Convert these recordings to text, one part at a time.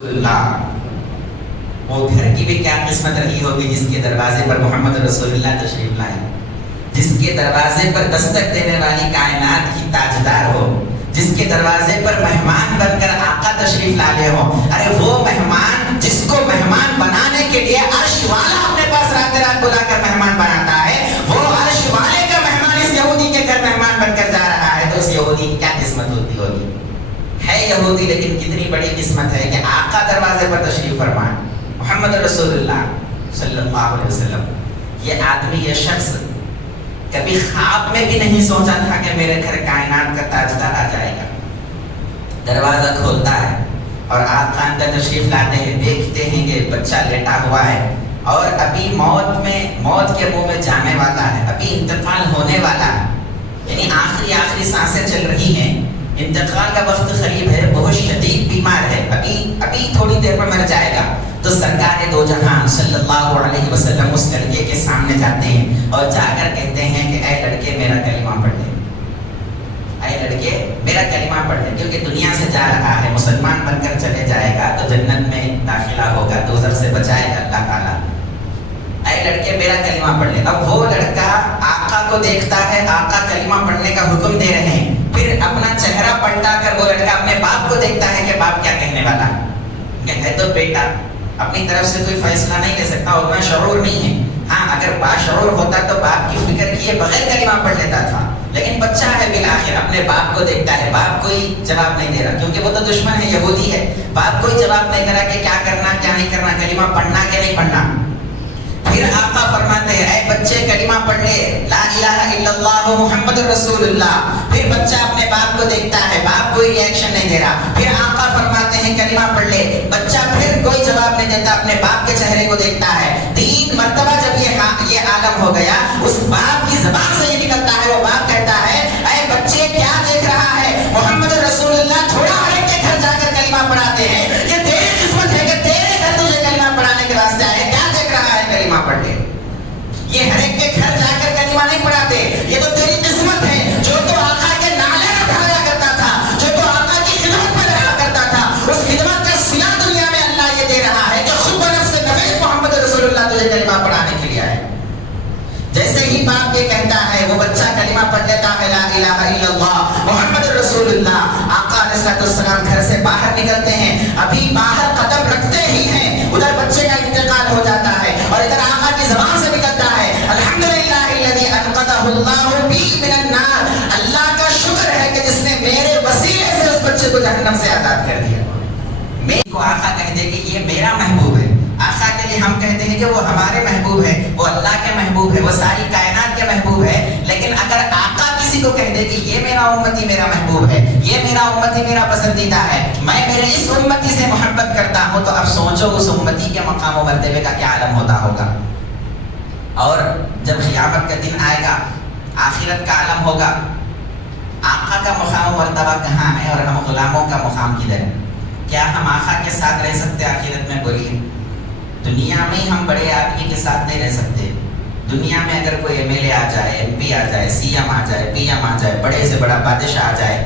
اللہ وہ گھر کی بھی کیا قسمت رہی ہوگی جس کے دروازے پر محمد رسول اللہ تشریف لائے، جس کے دروازے پر دستک دینے والی کائنات کی تاجدار ہو، جس کے دروازے پر مہمان بن کر آقا تشریف لائے ہو۔ ارے وہ مہمان جس کو مہمان بنانے کے لیے عرش والا اپنے پاس رات رات بلا کر مہمان بناتا ہے، وہ عرش والے کا مہمان اس یہودی کے گھر مہمان بن کر جا رہا ہے، تو اس یہودی کی کیا قسمت ہوتی ہوگی؟ ہے یہودی لیکن کتنی بڑی قسمت ہے کہ آقا دروازے پر تشریف فرمان، محمد رسول اللہ صلی اللہ علیہ وسلم۔ یہ آدمی، یہ شخص کبھی خواب میں بھی نہیں سوچا تھا کہ میرے گھر کائنات کا تاجدار آ جائے گا۔ دروازہ کھولتا ہے اور آقا اندر تشریف لاتے ہیں، دیکھتے ہیں کہ بچہ لیٹا ہوا ہے اور ابھی موت کے منہ میں جانے والا ہے، ابھی انتقال ہونے والا ہے، یعنی آخری سانسیں چل رہی ہیں، انتقال کا وقت قریب ہے، بہت شدید بیمار ہے، ابھی تھوڑی دیر میں مر جائے گا۔ تو سرکار دو جہاں صلی اللہ علیہ وسلم اس لڑکے کے سامنے جاتے ہیں اور جا کر کہتے ہیں کہ اے لڑکے میرا کلمہ پڑھ لے، اے لڑکے میرا کلمہ پڑھ لے، کیونکہ دنیا سے جا رہا ہے، مسلمان بن کر چلے جائے گا تو جنت میں داخلہ ہوگا، دوزخ سے بچائے گا اللہ تعالیٰ۔ اے لڑکے میرا کلمہ پڑھ لے۔ اب وہ لڑکا آقا کو دیکھتا ہے، آقا کلمہ پڑھنے کا حکم دے رہے ہیں، پھر اپنا چہرہ پلٹا کر وہ لڑکا اپنے باپ کو دیکھتا ہے کہ باپ کیا کہنے والا ہے تو بیٹا اپنی طرف سے کوئی فیصلہ نہیں لے سکتا، اتنا شعور نہیں ہے۔ ہاں اگر باشعور ہوتا تو باپ کی فکر کیے بغیر کلمہ پڑھ لیتا تھا، لیکن بچہ ہے بالآخر اپنے باپ کو دیکھتا ہے، باپ کوئی جواب نہیں دے رہا کیونکہ وہ تو دشمن ہے، یہودی ہے، باپ کوئی جواب نہیں دے رہا کہ کیا کرنا کیا نہیں کرنا، کلمہ پڑھنا کہ نہیں پڑھنا۔ پھر آقا فرماتے ہیں اے بچے کلمہ پڑھ لے، لا الہ الا اللہ محمد رسول اللہ۔ پھر بچہ اپنے باپ کو دیکھتا ہے، باپ کوئی ری ایکشن نہیں دے رہا، پھر آقا فرماتے ہیں کلمہ پڑھ لے، بچہ پھر کوئی جواب نہیں دیتا، اپنے باپ کے چہرے کو دیکھتا ہے۔ 3 مرتبہ جب یہ عالم ہو گیا، اس باپ کی زبان سے یہ نکلتا ہے، وہ باپ کہتا ہے اے بچے کیا دیکھ رہا ہے، محمد رسول اللہ تھوڑا ہر ایک کے گھر جا کر کلمہ پڑھاتے ہیں، یہ تیری قسمت ہے کہ تیرے گھر تجھے کلمہ پڑھانے کے واسطے آئے، کیا دیکھ رہا ہے کلمہ پڑھ لے۔ یہ ہر ایک کے گھر جا کر کلمہ نہیں پڑھاتے، یہ تو تیری قسمت ہے جو تو آقا کے نالے میں کھایا کرتا تھا، جو تو آقا کی خدمت میں رہا کرتا تھا، اس خدمت کا صلہ دنیا میں اللہ یہ دے رہا ہے کہ خود بنفس نفس محمد رسول اللہ تجھے کلمہ پڑھانے کے لیے آئے۔ جیسے ہی باپ یہ کہتا ہے وہ بچہ کلمہ پڑھ لیتا ہے، لا الہ الا اللہ محمد رسول اللہ۔ آقا علیہ السلام گھر سے باہر نکلتے ہیں، ابھی باہر قدم رکھتے ہی ہیں ادھر بچے کا انتقال ہو جاتا ہے اور ادھر آقا کی زبان سے نکلتا ہے الحمدللہ الذی انقذہ اللہ بی من النار، اللہ کا شکر ہے کہ جس نے میرے وسیلے سے اس بچے کو جہنم سے آزاد کر دیا۔ میرے کو آقا کہہ دے کہ یہ میرا محبوب ہے، آقا کے لیے ہم کہتے ہیں کہ وہ ہمارے محبوب ہے، وہ اللہ کے محبوب ہے، وہ ساری کائنات کے محبوب ہے، لیکن اگر آقا کسی کو کہہ دے کہ یہ میرا امتی میرا محبوب ہے، یہ میرا امتی میرا پسندیدہ ہے، میں میرے اس امتی سے محبت کرتا ہوں، تو اب سوچو اس امتی کے مقام و مرتبے کا کیا عالم ہوتا ہوگا۔ اور جب قیامت کا دن آئے گا، آخرت کا عالم ہوگا، آقا کا مقام و مرتبہ کہاں ہے اور ہم غلاموں کا مقام کدھر ہے؟ کیا ہم آقا کے ساتھ رہ سکتے آخرت میں؟ بولیے۔ دنیا میں ہم بڑے آدمی کے ساتھ نہیں رہ سکتے، دنیا میں اگر کوئی ایم ایل اے آ جائے، ایم پی آ جائے، سی ایم آ جائے، پی ایم آ جائے، بڑے سے بڑا بادشاہ آ جائے،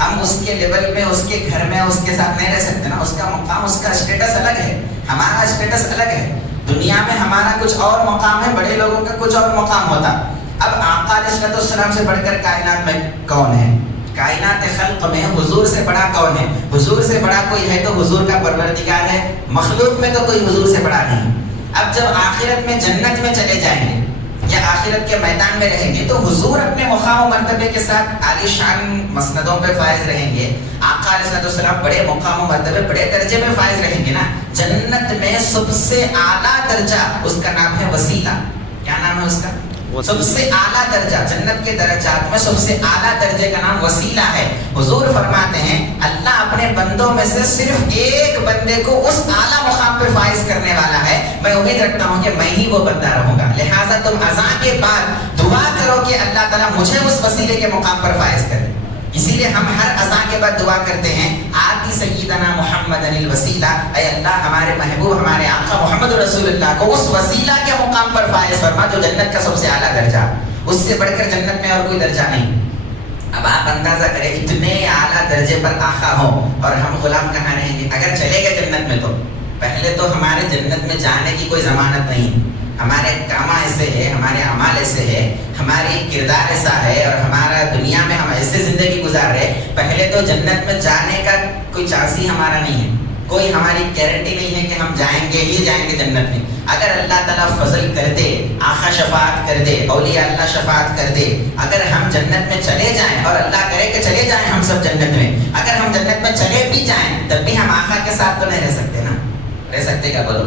ہم اس کے لیول میں اس کے گھر میں اس کے ساتھ نہیں رہ سکتے نا، اس کا مقام اس کا اسٹیٹس الگ ہے، ہمارا اسٹیٹس الگ ہے۔ دنیا میں ہمارا کچھ اور مقام ہے، بڑے لوگوں کا کچھ اور مقام ہوتا۔ اب آقا علیہ السلام سے بڑھ کر کائنات میں کون ہے؟ کائنات خلق میں حضور سے بڑا کون ہے؟ حضور سے بڑا کوئی ہے تو حضور کا پروردگار ہے، مخلوق میں تو کوئی حضور سے بڑا نہیں۔ اب جب آخرت میں جنت میں چلے جائیں گے یا آخرت کے میدان میں رہیں گے تو حضور اپنے مقام و مرتبے کے ساتھ عالی شان مسندوں پہ فائز رہیں گے، آقا علیہ السلام بڑے مقام و مرتبے بڑے درجے میں فائز رہیں گے نا۔ جنت میں سب سے اعلیٰ درجہ اس کا نام ہے وسیلہ۔ کیا نام ہے اس کا؟ سب سے اعلیٰ درجہ، جنت کے درجات میں سب سے اعلیٰ درجے کا نام وسیلہ ہے۔ حضور فرماتے ہیں اللہ اپنے بندوں میں سے صرف ایک بندے کو اس اعلیٰ مقام پہ فائز کرنے والا ہے، میں امید رکھتا ہوں کہ میں ہی وہ بندہ رہوں گا، لہٰذا تم اذان کے بعد دعا کرو کہ اللہ تعالیٰ مجھے اس وسیلے کے مقام پر فائز کرے۔ اسی لیے ہم ہر اذان کے بعد دعا کرتے ہیں آتی سیدنا محمد الوسیلہ، اے اللہ ہمارے محبوب ہمارے آقا محمد رسول اللہ کو اس وسیلہ کے مقام پر فائز فرما جو جنت کا سب سے اعلیٰ درجہ، اس سے بڑھ کر جنت میں اور کوئی درجہ نہیں۔ اب آپ اندازہ کریں اتنے اعلیٰ درجے پر آقا ہو اور ہم غلام کہاں رہیں گے؟ اگر چلے گئے جنت میں تو پہلے تو ہمارے جنت میں جانے کی کوئی ضمانت نہیں، ہمارے کام ایسے ہے، ہمارے اعمال ایسے ہے، ہماری کردار ایسا ہے اور ہمارا دنیا میں ہم ایسے زندگی گزار رہے، پہلے تو جنت میں جانے کا کوئی چانس ہی ہمارا نہیں ہے، کوئی ہماری گارنٹی نہیں ہے کہ ہم جائیں گے ہی جائیں گے جنت میں۔ اگر اللہ تعالیٰ فضل کر دے، آقا شفاعت کر دے، اولیاء اللہ شفاعت کر دے، اگر ہم جنت میں چلے جائیں اور اللہ کرے کہ چلے جائیں ہم سب جنت میں، اگر ہم جنت میں چلے بھی جائیں تب بھی ہم آقا کے ساتھ تو نہیں رہ سکتے نا، رہ سکتے کیا بولو؟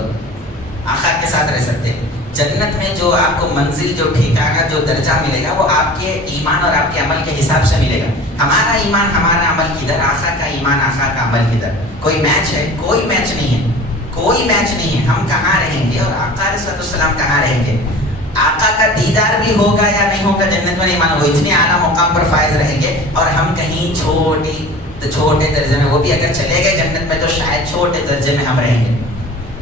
آقا کے ساتھ رہ سکتے؟ جنت میں جو آپ کو منزل، جو ٹھکانہ، جو درجہ ملے گا وہ آپ کے ایمان اور آپ کے عمل کے حساب سے ملے گا۔ ہمارا ایمان ہمارا عمل کدھر، آقا کا ایمان آقا کا عمل کدھر؟ کوئی میچ ہے؟ کوئی میچ نہیں ہے، کوئی میچ نہیں ہے۔ ہم کہاں رہیں گے اور آقا علیہ السلام کہاں رہیں گے؟ آقا کا دیدار بھی ہوگا یا نہیں ہوگا جنت میں نہیں معلوم، وہ اتنے اعلیٰ مقام پر فائز رہیں گے اور ہم کہیں چھوٹے درجے میں، وہ بھی اگر چلے گئے جنت میں تو شاید چھوٹے درجے میں ہم رہیں گے۔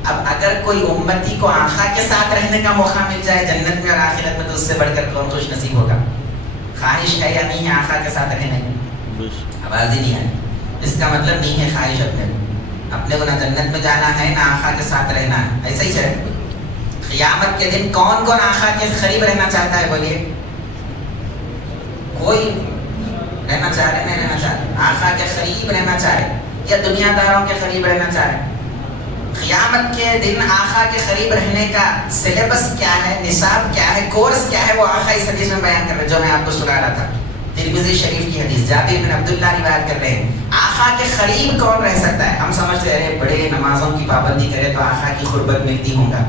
اب اگر کوئی امتی کو آقا کے ساتھ رہنے کا موقع مل جائے جنت میں اور آخرت میں تو اس سے بڑھ کر کون خوش نصیب ہوگا؟ خواہش ہے یا نہیں ہے آقا کے ساتھ رہنے کی؟ آواز ہی نہیں آئی۔ اس کا مطلب نہیں ہے خواہش اپنے کو نہ جنت میں جانا ہے نہ آقا کے ساتھ رہنا ہے، ایسا ہی ہے۔ قیامت کے دن کون کون آقا کے قریب رہنا چاہتا ہے بولیے؟ کوئی رہنا چاہ رہے نہیں رہنا چاہ رہے؟ آقا کے قریب رہنا چاہ رہے یا دنیا داروں کے قریب رہنا چاہ رہے؟ قیامت کے دن آقا کے قریب رہنے کا سلیبس کیا ہے، نصاب کیا ہے، کورس کیا ہے، وہ آقا اس حدیث میں بیان کر رہے ہیں جو میں آپ کو سنا رہا تھا۔ ترمذی شریف کی حدیث، جابر بن عبداللہ روایت کر رہے ہیں، آقا کے قریب کون رہ سکتا ہے؟ ہم سمجھتے ہیں بڑے نمازوں کی پابندی کرے تو آقا کی قربت ملتی ہوگا،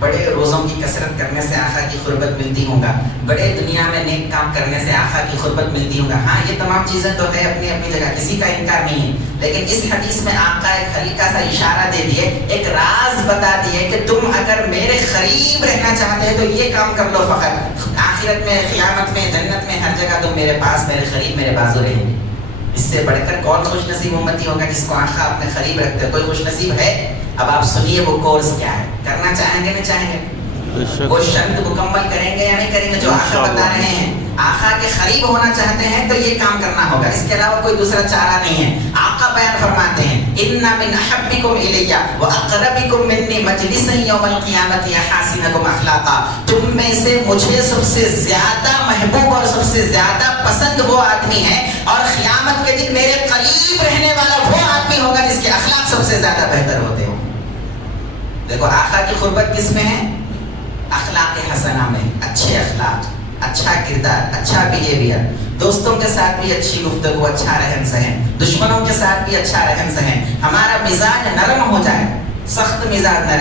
بڑے روزوں کی کثرت کرنے سے آقا کی قربت ملتی ہوگا، بڑے دنیا میں نیک کام کرنے سے آقا کی قربت ملتی ہوگا۔ ہاں یہ تمام چیزیں تو ہے اپنی اپنی جگہ، کسی کا انکار نہیں ہے، لیکن اس حدیث میں آقا ایک ہلکا سا اشارہ دے دیے، ایک راز بتا دیے کہ تم اگر میرے قریب رہنا چاہتے ہو تو یہ کام کر لو، فقط آخرت میں، قیامت میں، جنت میں، ہر جگہ تم میرے پاس، میرے قریب، میرے بازو رہیں گے۔ اس سے بڑھ کر کون خوش نصیب امتی ہوگا جس کو آقا اپنے قریب رکھتے ہیں؟ کوئی خوش نصیب ہے؟ اب آپ سنیے وہ کورس کیا ہے، کرنا چاہیں گے نہیں چاہیں گے؟ وہ شرط مکمل کریں گے یا نہیں کریں گے جو آقا بتا رہے ہیں؟ آقا کے قریب ہونا چاہتے ہیں تو یہ کام کرنا ہوگا، اس کے علاوہ کوئی دوسرا چارہ نہیں ہے۔ آقا بیان فرماتے ہیں، ان من احبکم الی واقربکم منی مجلسا یوم القیامت احاسنکم اخلاقا، تم میں سے مجھے سب سے زیادہ محبوب اور سب سے زیادہ پسند وہ آدمی ہے اور قیامت کے دن میرے قریب رہنے والا وہ آدمی ہوگا جس کے اخلاق سب سے زیادہ بہتر ہوتے ہوں۔ دیکھو آقا کی قربت کس میں ہے؟ اخلاق حسنہ میں، اچھے اخلاق، اچھا کردار، اچھا بیہیویئر، دوستوں کے ساتھ بھی اچھی گفتگو، اچھا رہن سہن، دشمنوں کے ساتھ بھی اچھا رہن سہن، ہمارا مزاج نرم ہو جائے، سخت مزاج نہ